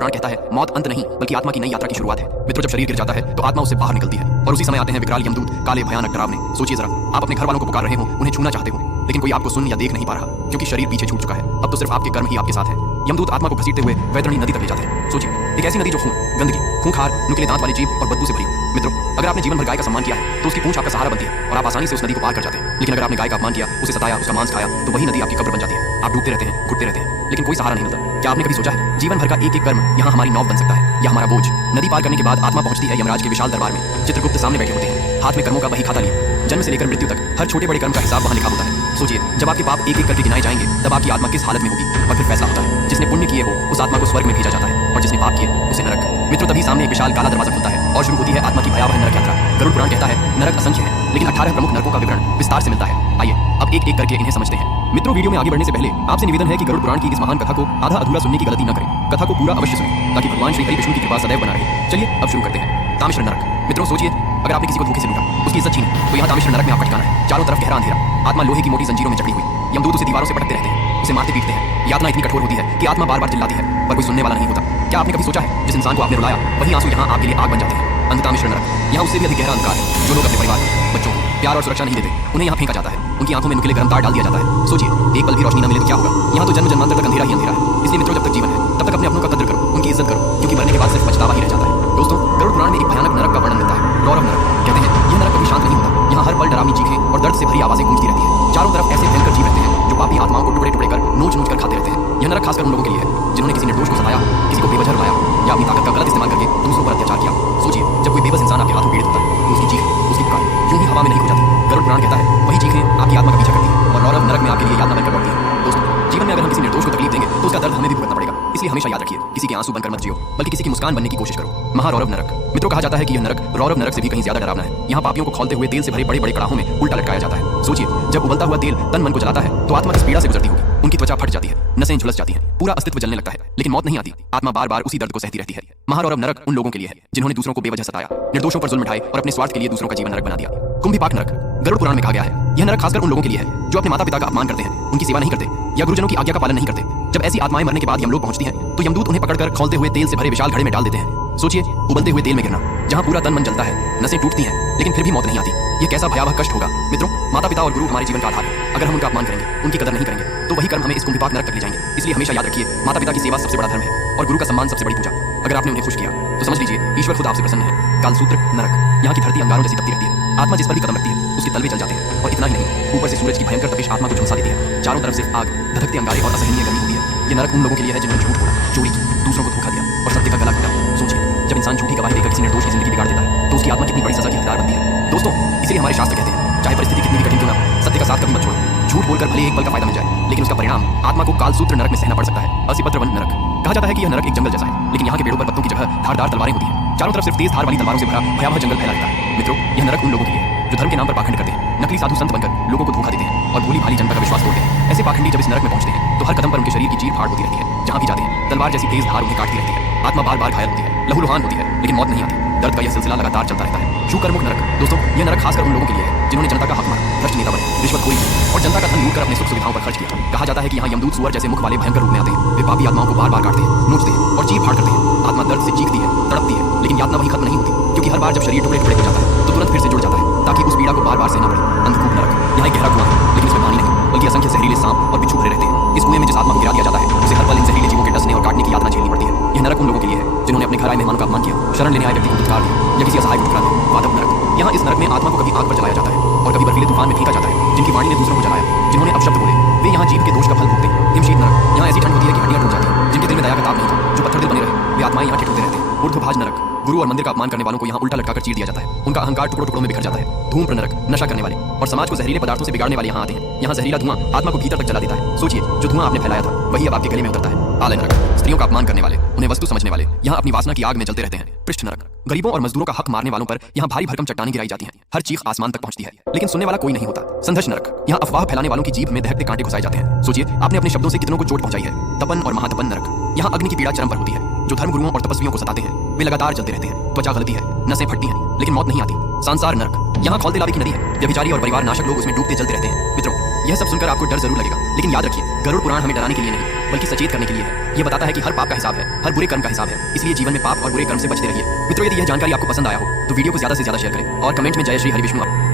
पुराण कहता है मौत अंत नहीं बल्कि आत्मा की नई यात्रा की शुरुआत है। मित्रों, जब शरीर गिर जाता है तो आत्मा उससे बाहर निकलती है और उसी समय आते हैं विकराल यमदूत, काले भयानक डरावने। सोचिए जरा, आप अपने घर वालों को पुकार रहे हो, उन्हें छूना चाहते हो, लेकिन कोई आपको सुन या देख नहीं पा रहा क्योंकि शरीर पीछे छूट चुका है। अब तो सिर्फ आपके कर्म ही आपके साथ है। यमदूत आत्मा को घसीटते हुए वैतरणी नदी तक ले जाते हैं। सोचिए, एक ऐसी नदी जो खून, गंदगी, खूंखार, नुकीले दांत वाली जीभ और बदबू से भरी हो। मित्रों, अगर आपने जीवन भर गाय का सम्मान किया है तो उसकी पूंछ आपका सहारा बनती है और आप आसानी से उस नदी को पार कर जाते हैं। लेकिन अगर आपने गाय का अपमान किया, उसे सताया, उसका मांस खाया, तो वही नदी आपकी कब्र बन जाती है। आप डूबते रहते हैं, घुटते रहते हैं, लेकिन कोई सहारा नहीं मिलता। क्या आपने कभी सोचा है जीवन भर का एक एक कर्म यहाँ हमारी नौव बन सकता है या हमारा बोझ? नदी पार करने के बाद आत्मा पहुंचती है यमराज के विशाल दरबार में। चित्रगुप्त सामने बैठे होते हैं, हाथ में कर्मों का बही खाता लिए। जन्म से लेकर मृत्यु तक हर छोटे बड़े कर्म का हिसाब वहां लिखा होता है। सोचिए, जब आपके पाप एक एक करके गिनाए जाएंगे तब आपकी आत्मा किस हालत में होगी। और फिर फैसला होता है, जिसने पुण्य किए हो उस आत्मा को स्वर्ग में भेजा जाता है और जिसने पाप किए उसे नरक। मित्रों, तभी सामने एक विशाल काला दरवाजा खुलता है और शुरू होती है आत्मा की भयावह नरक यात्रा। गरुड़ पुराण कहता है नरक असंख्य है, लेकिन 18 प्रमुख नरकों का विवरण विस्तार से मिलता है। आइए अब एक एक करके इन्हें समझते हैं। मित्रों, वीडियो में आगे बढ़ने से पहले आपसे निवेदन है कि गरुड़ पुराण की इस महान कथा को आधा अधूरा सुनने की गलती न करें। कथा को पूरा अवश्य सुनें ताकि भगवान श्री हरि विष्णु की कृपा सदैव बना रहे। चलिए अब शुरू करते हैं। तामिश्र नरक। मित्रों सोचिए, अगर आपने किसी को धोखे से लूटा, उसकी इज्जत छीनी, तो यहाँ तामिश्र नरक में आपका ठिकाना है। चारों तरफ गहरा अंधेरा, आत्मा लोहे की मोटी जंजीरों में जकड़ी हुई। यमदूत उसे दीवारों से पटकते रहते हैं, उसे मारते पीटते हैं। यातना इतनी कठोर होती है कि आत्मा बार बार चिल्लाती है पर कोई सुनने वाला नहीं होता। क्या आपने कभी सोचा है जिस इंसान को आपने रुलाया वही आंसू यहाँ आपके लिए आग बन जाते हैं? अंधतामिश्र नरक। यहाँ उससे भी अधिक गहरा अंधकार है। जो लोग अपने परिवार, बच्चों को प्यार और सुरक्षा नहीं देते, उन्हें यहाँ फेंका जाता है। उनकी आंखों में नुकीले गर्म तार डाल दिया जाता है। सोचिए, एक पल भी रोशनी न मिले तो क्या होगा? यहाँ तो जन्म जन्मांतर तक अंधेरा ही अंधेरा है। इसलिए मित्रों, जब तक जीवन है तब तक अपने अपनों का कदर करो, उनकी इज्जत करो, क्योंकि मरने के बाद सिर्फ पछतावा ही रह जाता है। दोस्तों, गरुड़ पुराण में एक भयानक नरक का वर्णन मिलता है, रौरव नरक। कहते हैं यह नरक कभी शांत नहीं होता। यहाँ हर पल डरावनी चीखें और दर्द से भरी आवाजें गूंजती रहती है। चारों तरफ ऐसे भयंकर जीव रहते हैं जो पापी आत्माओं को टुकड़े टुकड़े कर नोच नोच कर खाते रहते हैं। यह नरक खासकर उन लोगों के लिए है जिन्होंने किसी निर्दोष को सताया, किसी को बेवजह रुलाया या अपनी ताकत का गलत इस्तेमाल करके दूसरों पर अत्याचार किया। सोचिए, जब कोई बेबस इंसान आपके हाथों पीड़ित होता है तो उसकी चीख, उसकी पुकार यूं ही हवा में नहीं हो जाती। गरुड़ पुराण कहता है वही चीखें आपकी आत्मा का पीछा करती है और रौरव नरक में आपके लिए यातना बनकर लौटती है। दोस्तों, जीवन में अगर हम किसी निर्दोष को तकलीफ देंगे तो उसका दर्द हमें भी भुगतना पड़ेगा। इसलिए हमेशा याद रखिए, किसी के आंसू बनकर मत जियो, बल्कि किसी की मुस्कान बनने की कोशिश करो। महारौरव नरक। मित्रों, कहा जाता है कि यह नरक रौरव नरक से भी कहीं ज्यादा डरावना है। यहाँ पापियों को खौलते हुए तेल से भरे बड़े बड़े कड़ाहों में उल्टा लटकाया जाता है। सोचिए, जब उबलता हुआ तेल तन मन को जलाता है तो आत्मा किस पीड़ा से गुजरती होगी। उनकी त्वचा फट जाती है, नसें झुलस जाती हैं, पूरा अस्तित्व जलने लगता है, लेकिन मौत नहीं आती। आत्मा बार बार उसी दर्द को सहती रहती है। महारौरव नरक उन लोगों के लिए है जिन्होंने दूसरों को बेवजह सताया, निर्दोषों पर जुल्म उठाए और अपने स्वार्थ के लिए दूसरों का जीवन नरक बना दिया। कुंभीपाक नरक। गरुड़ पुराण में कहा गया है यह नरक खासकर उन लोगों के लिए है जो अपने माता पिता का अपमान करते हैं, उनकी सेवा नहीं करते या गुरुजनों की आज्ञा का पालन नहीं करते। जब ऐसी आत्माएं मरने के बाद यमलोक पहुंचती हैं तो यमदूत उन्हें पकड़कर खौलते हुए तेल से भरे विशाल घड़े में डाल देते हैं। सोचिए, उबलते हुए तेल में गिरना, जहां पूरा तन मन जलता है, नसें टूटती हैं, लेकिन फिर भी मौत नहीं आती। यह कैसा भयावह कष्ट होगा। मित्रों, माता पिता और गुरु हमारे जीवन का आधार है। अगर हम उनका अपमान करेंगे, उनकी कदर नहीं करेंगे, तो वही कर्म हमें इस कुंभीपाक नरक तक ले जाएंगे। इसलिए हमेशा याद रखिए, माता पिता की सेवा सबसे बड़ा धर्म है और गुरु का सम्मान सबसे बड़ी पूजा। अगर आपने उन्हें खुश किया तो समझ लीजिए ईश्वर खुद आपसे प्रसन्न है। कालसूत्र नरक। यहाँ की धरती अंगारों जैसी तपती रहती है। आत्मा जिस पर भी कदम रखती है उसके तलवे जल जाते हैं और इतना ही नहीं, ऊपर से सूरज की भयंकर तपिश आत्मा को झुलसा देती है। चारों तरफ सिर्फ आग, धधकते अंगारे और असहनीय गर्मी होती है। ये नरक उन लोगों के लिए है जिन्होंने झूठ बोला, चोरी की, दूसरों को धोखा दिया और सत्य का गला घोटा। सोचिए, जब इंसान झूठी गवाही देकर किसी निर्दोष की जिंदगी बिगाड़ देता है तो उसकी आत्मा कितनी बड़ी सजा की हकदार बनती है। दोस्तों, इसलिए हमारे शास्त्र कहते हैं चाहे परिस्थिति कितनी भी कठिन क्यों ना, सत्य का साथ कभी मत छोड़ो। झूठ बोलकर भले एक पल का फायदा मिल जाए, लेकिन उसका परिणाम आत्मा को कालसूत्र नरक में सहना पड़ सकता है। असिपत्र वन नरक। कहा जाता है कि यह नरक एक जंगल जैसा है, लेकिन यहाँ के पेड़ों पर पत्तों की जगह धारदार तलवारें होती हैं। चारों तरफ सिर्फ तेज धार वाली तलवारों से भरा भयावह जंगल फैला रहता है। मित्रों, यह नरक उन लोगों के लिए है जो धर्म के नाम पर पाखंड करते हैं, नकली साधु संत बनकर लोगों को धोखा देते हैं और भोली भाली जनता का विश्वास तोड़ते हैं। ऐसे पाखंडी जब इस नरक में पहुंचते हैं तो हर कदम पर उनके शरीर की चीर फाड़ होती रहती है। जहां भी जाते हैं तलवार जैसी तेज धार उन्हें काटती रहती है। आत्मा बार बार घायल होती है, लहूलुहान होती है, लेकिन मौत नहीं आती। दर्द का यह सिलसिला लगातार चलता रहता है। शुकर्मुख नरक। दोस्तों, यह नरक खासकर उन लोगों के लिए है जिन्होंने जनता का हक मारा, भ्रष्ट नेता बने, रिश्वतखोरी की और जनता का धन लूटकर अपने सुख सुविधाओं पर खर्च किया। कहा जाता है कि यहाँ यमदूत सुअर जैसे मुख वाले भयंकर रूप में आते हैं। वे पापी आत्माओं को बार बार काटते हैं, नोचते हैं और चीर फाड़ करते हैं। आत्मा दर्द से चीखती है, तड़पती है, लेकिन यातना वही खत्म नहीं होती, क्योंकि हर बार जब शरीर टुकड़े टुकड़े हो जाता है तो तुरंत फिर से जुड़ जाता है ताकि उस पीड़ा को बार बार सहना पड़े। अंधकूप नरक। यहाँ एक गहरा कुआं है, लेकिन इसमें पानी नहीं बल्कि असंख्य जहरीले सांप और बिच्छू भरे रहते हैं। इस कुएं में जिस आत्मा को गिरा दिया जाता है उसे हर पल इन जहरीले जीवों के डसने और काटने की यातना झेलनी पड़ती है। यह नरक उन लोगों के लिए है जिन्होंने अपने घर आए मेहमानों का अपमान किया, शरण लेने आए व्यक्ति को दुत्कार दिया या किसी असहाय को ठुकरा दिया। वादक नरक। यहाँ इस नरक में आत्मा को कभी आग पर जलाया जाता है और कभी बर्फीले तूफान में फेंका जाता है। जिनकी वाणी ने दूसरों को जलाया, जिन्होंने अपशब्द बोले, वे यहाँ जीव के दोष का फल भोगते हैं। हिमशीत नरक। यहाँ ऐसी ठंड होती है कि हड्डियां टूट जाती हैं। जिनके दिल में दया का ताप नहीं था, जो पत्थर दिल बने रहे, वे आत्माएं यहाँ ठिठुरते रहते हैं। ऊर्ध्वभाज नरक। गुरु और मंदिर का अपमान करने वालों को यहाँ उल्टा लटकाकर चीर दिया जाता है। उनका अहंकार टुकड़ों टुकड़ों में बिखर जाता है। धूम्र नरक। नशा करने वाले और समाज को जहरीले पदार्थों से बिगाड़ने वाले यहाँ आते हैं। यहाँ जहरीला धुआं आत्मा को भीतर तक जला देता है। सोचिए, जो धुआं आपने फैलाया था वही अब आपके गले में उतरता है। आलय नरक। स्त्रियों का अपमान करने वाले, उन्हें वस्तु समझने वाले यहाँ अपनी वासना की आग में जलते रहते हैं। पृष्ठ नरक। गरीबों और मजदूरों का हक मारने वालों पर यहाँ भारी भरकम चट्टानें गिराई जाती हैं। हर चीख आसमान तक पहुंचती है, लेकिन सुनने वाला कोई नहीं होता। संघर्ष नरक। यहाँ अफवाह फैलाने वालों की जीभ में दहकते कांटे घुसाए जाते हैं। सोचिए, आपने अपने शब्दों से कितनों को चोट पहुंचाई है। तपन और महातपन नरक। यहाँ अग्नि की पीड़ा चरम पर होती है। जो धर्म गुरुओं और तपस्वियों को सताते हैं वे लगातार जलते रहते हैं। त्वचा गलती है, नसें फटती हैं, लेकिन मौत नहीं आती। सांसार नरक। यहाँ खौलते लावे की नदी है। व्यभिचारी और परिवार नाशक लोग उसमें डूबते जलते रहते हैं। मित्रों, यह सब सुनकर आपको डर जरूर लगेगा, लेकिन याद रखिए, गरुड़ पुराण हमें डराने के लिए नहीं बल्कि सचेत करने के लिए है। यह बताता है कि हर पाप का हिसाब है, हर बुरे कर्म का हिसाब है, इसलिए जीवन में पाप और बुरे कर्म से बचते रहिए। मित्रों, यदि यह जानकारी आपको पसंद आया हो तो वीडियो को ज्यादा से ज्यादा शेयर करें और कमेंट में जय श्री हरि विष्णु